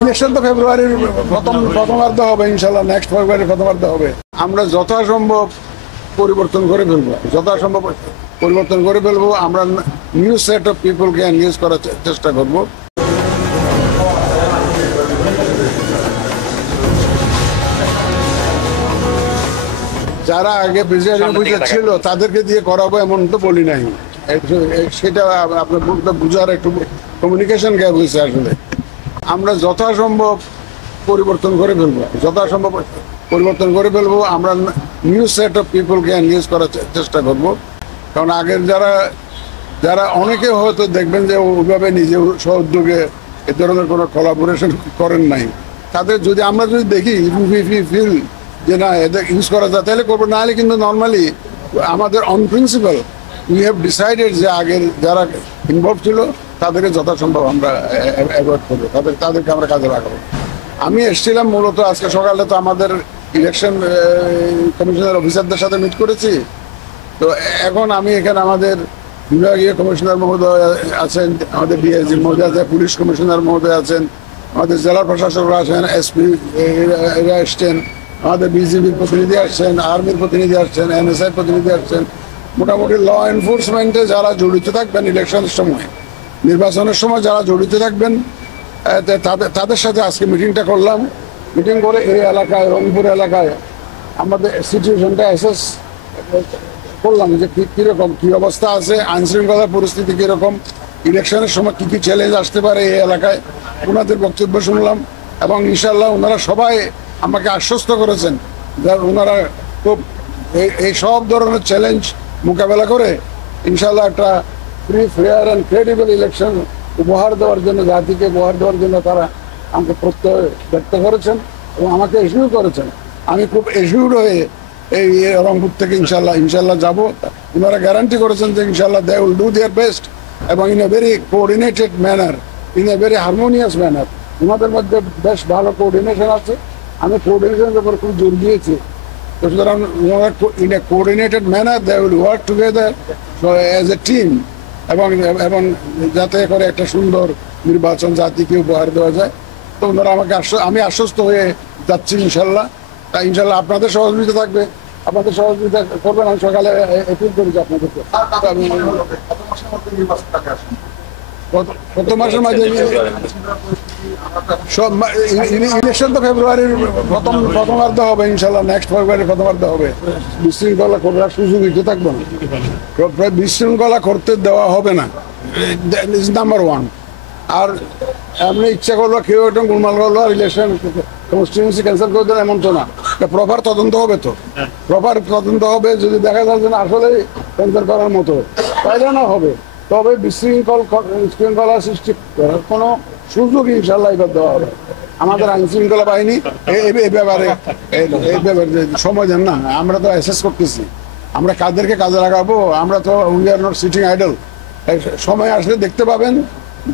Election তো ফেব্রুয়ারির প্রথমার্ধ হবে, ইনশাল্লাহ নেক্সট ফেব্রুয়ারির প্রথমার্ধ হবে। আমরা যথাসম্ভব পরিবর্তন করে ফেলবো, যথাসম্ভব পরিবর্তন করে ফেলবো। আমরা নিউ সেট অফ পিপলকে এনগেজ করার চেষ্টা করব। যারা আগে প্রেসিডেন্ট ছিল তাদেরকে দিয়ে করাবো এমন তো বলি নাই, সেটা আপনার বুঝার একটু কমিউনিকেশন গ্যাপ হয়েছে। আসলে আমরা যথাসম্ভব পরিবর্তন করে ফেলবো, যথাসম্ভব পরিবর্তন করে ফেলবো। আমরা নিউ সেট অফ পিপলকে এনগেজ করার চেষ্টা করব। কারণ আগের যারা অনেকে হয়তো দেখবেন যে ওইভাবে নিজে সহযোগে এ ধরনের কোনো কোলাবোরেশন করেন নাই, তাদের যদি আমরা যদি দেখি ফিল যে না এদের ইউজ করা যায় তাহলে করবো, না হলে কিন্তু নর্মালি আমাদের on principal we have decided যে আগের যারা ইনভলভ ছিল তাদেরকে যথাসম্ভব আমরা অ্যাভয়েড করবো, তাদেরকে আমরা কাজে লাগাবো। আমি এসেছিলাম মূলত আজকে সকালে, তো আমাদের ইলেকশন কমিশনার অফিসারদের সাথে মিট করেছি। তো এখন আমি এখানে আমাদের বিভাগীয় কমিশনার মহোদয় আছেন, আমাদের ডিআইজি মহোদয় আছে, পুলিশ কমিশনার মহোদয় আছেন, আমাদের জেলা প্রশাসকরা আছেন, এসপি এরা এসছেন, আমাদের বিজিবির প্রতিনিধি আসছেন, আর্মির প্রতিনিধি আসছেন, এনএসআই প্রতিনিধি আসছেন। মোটামুটি ল এনফোর্সমেন্টে যারা জড়িত থাকবেন ইলেকশনের সময়, নির্বাচনের সময় যারা জড়িত থাকবেন তাদের সাথে আজকে মিটিংটা করলাম। মিটিং করে এই এলাকায়, রংপুর এলাকায় আমাদের সিচুয়েশনটা অ্যাসেস করলাম যে কীরকম কী অবস্থা আছে, আইনশৃঙ্খলার পরিস্থিতি কীরকম, ইলেকশনের সময় কী কী চ্যালেঞ্জ আসতে পারে এই এলাকায়, ওনাদের বক্তব্য শুনলাম। এবং ইনশাল্লাহ ওনারা সবাই আমাকে আশ্বস্ত করেছেন যে ওনারা খুব এই সব ধরনের চ্যালেঞ্জ মোকাবেলা করে ইনশাল্লাহ একটা free, fair and credible election উপহার দেওয়ার জন্য, জাতিকে উপহার দেওয়ার জন্য তারা আমাকে প্রত্যয় ব্যক্ত করেছেন এবং আমাকে এসিউ করেছেন। আমি খুব এসিউড হয়ে এই রংপুর থেকে ইনশাল্লাহ যাব। ওনারা গ্যারান্টি করেছেন যে ইনশাল্লাহ they will do their best এবং in a very coordinated manner, in a very harmonious manner. ওনাদের মধ্যে বেশ ভালো কোঅর্ডিনেশন আছে, আমি কোঅর্ডিনেশনের উপর খুব জোর দিয়েছি। তো সুতরাং in a coordinated manner they will work together as a team এবং যাতে করে একটা সুন্দর নির্বাচন জাতিকে উপহার দেওয়া যায়। তো ওনারা আমাকে আমি আশ্বস্ত হয়ে যাচ্ছি ইনশাল্লাহ। তাই ইনশাল্লাহ আপনাদের সহযোগিতা থাকবে, আপনাদের সহযোগিতা করবেন। আমি সকালে এপিল করেছি আপনাদেরকে। কত মাসের মাঝে ইলেকশন তো ফেব্রুয়ারির প্রথমার্ধ হবে, ইনশাল্লাহ নেক্সট ফেব্রুয়ারির প্রথমার্ধ হবে। বিশৃঙ্খলা করার সুযোগ দিতে থাকবো না, বিশৃঙ্খলা করতে দেওয়া হবে না, ইজ নাম্বার ওয়ান। আর এমনি ইচ্ছা করলো কেউ একটা গোলমাল করলো আর ইলেকশন কনস্টিটিউয়েন্সি ক্যান্সেল করে দেন এমন তো না। প্রপার তদন্ত হবে, তো প্রপার তদন্ত হবে। যদি দেখা যাচ্ছে না আসলেই ক্যান্সেল করার মতো তাইলে না হবে, তবে বিশৃঙ্খলা সৃষ্টি করার কোনো সুযোগ ইনশাল্লাহ এবার দেওয়া হবে। আমাদের আইন শৃঙ্খলা বাহিনী এই ব্যাপারে সময় দেন না। আমরা তো অ্যাসেস করতেছি আমরা কাদেরকে কাজে লাগাবো। আমরা তো we are not sitting idle. সময় আসলে দেখতে পাবেন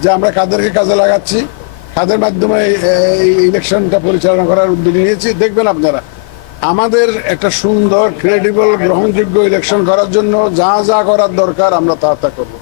যে আমরা কাদেরকে কাজে লাগাচ্ছি, কাদের মাধ্যমে এই ইলেকশনটা পরিচালনা করার উদ্যোগ নিয়েছি। দেখবেন আপনারা আমাদের একটা সুন্দর, ক্রেডিবল, গ্রহণযোগ্য ইলেকশন করার জন্য যা যা করার দরকার আমরা তা করবো।